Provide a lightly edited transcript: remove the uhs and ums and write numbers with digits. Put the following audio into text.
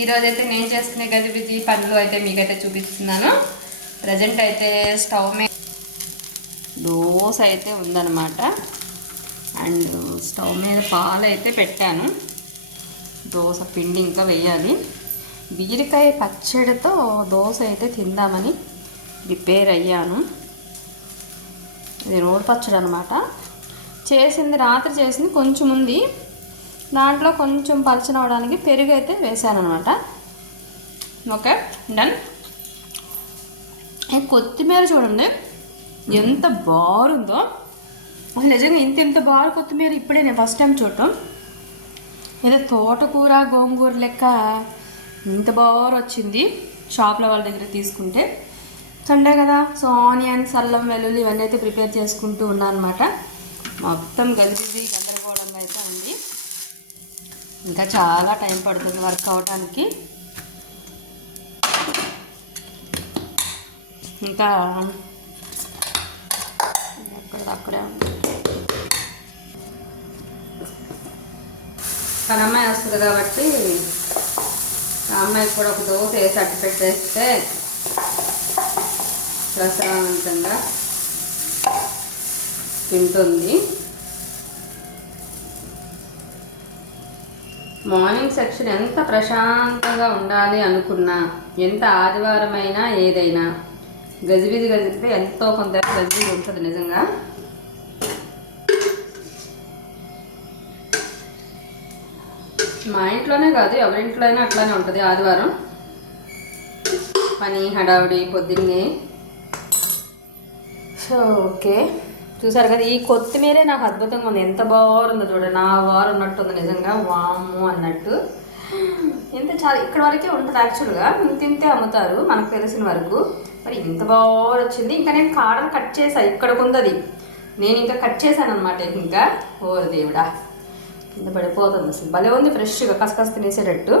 ఈరోజైతే నేను చేసుకునే గజిబిజి పనులు అయితే మీకైతే చూపిస్తున్నాను. ప్రజెంట్ అయితే స్టవ్ మీద దోశ అయితే ఉందన్నమాట. అండ్ స్టవ్ మీద పాలు అయితే పెట్టాను. దోశ పిండి ఇంకా వేయాలి. బీరకాయ పచ్చడితో దోశ అయితే తిందామని ప్రిపేర్ అయ్యాను. ఇది రోడ్ పచ్చడి అనమాట. చేసింది రాత్రి చేసింది కొంచెం ఉంది. దాంట్లో కొంచెం పలచన అవడానికి పెరుగు అయితే వేసాను అనమాట. Okay, done. కొత్తిమీర చూడండి ఎంత బాగుందో. అసలు నిజంగా ఇంత బారు కొత్తిమీర ఇప్పుడే నేను ఫస్ట్ టైం చూడటం. ఏదో తోటకూర గోంగూర లెక్క ఇంత బారు వచ్చింది షాప్లో వాళ్ళ దగ్గర తీసుకుంటే. సండే కదా, సో ఆనియన్స్, అల్లం, వెల్లుల్లి ఇవన్నీ అయితే ప్రిపేర్ చేసుకుంటూ ఉన్నాను అనమాట. మొత్తం గజిబిజి గందరగోళంగా అయితే ఉంది. ఇంకా చాలా టైం పడుతుంది వర్క్ అవడానికి. ఇంకా అక్కడే ఉంది. పనమ్మాయి వస్తుంది కాబట్టి ఆ అమ్మాయికి కూడా ఒక దోశ వేసి అట్టు పెట్టేస్తే ప్రశాంతంగా తింటుంది. మార్నింగ్ సెక్షన్ ఎంత ప్రశాంతంగా ఉండాలి అనుకున్నా, ఎంత ఆదివారమైనా ఏదైనా గజిబిజి ఎంతో కొంత గజిబిజి ఉంటుంది నిజంగా. మా ఇంట్లోనే కాదు, ఎవరింట్లో అయినా అట్లానే ఉంటుంది ఆదివారం. పని హడావుడి పొద్దున్నే. సో ఓకే, చూసారు కదా, ఈ కొత్తిమీరే నాకు అద్భుతంగా ఉంది. ఎంత బాగుందో చూడండి, నా వారు ఉన్నట్టుంది నిజంగా. వాము అన్నట్టు. ఇంత చాలా ఇక్కడ వరకే ఉంటుంది యాక్చువల్గా. ఇంతే అమ్ముతారు మనకు తెలిసిన వరకు. మరి ఇంత బాగా వచ్చింది. ఇంకా నేను కాడలు కట్ చేశాను, ఇక్కడికి ఉంది అది. నేను ఇంకా కట్ చేశాను అనమాట. ఇంకా ఓ దేవుడా, కింద పడిపోతుంది. అసలు భలే ఉంది, ఫ్రెష్గా కసకస తినేసేటట్టు.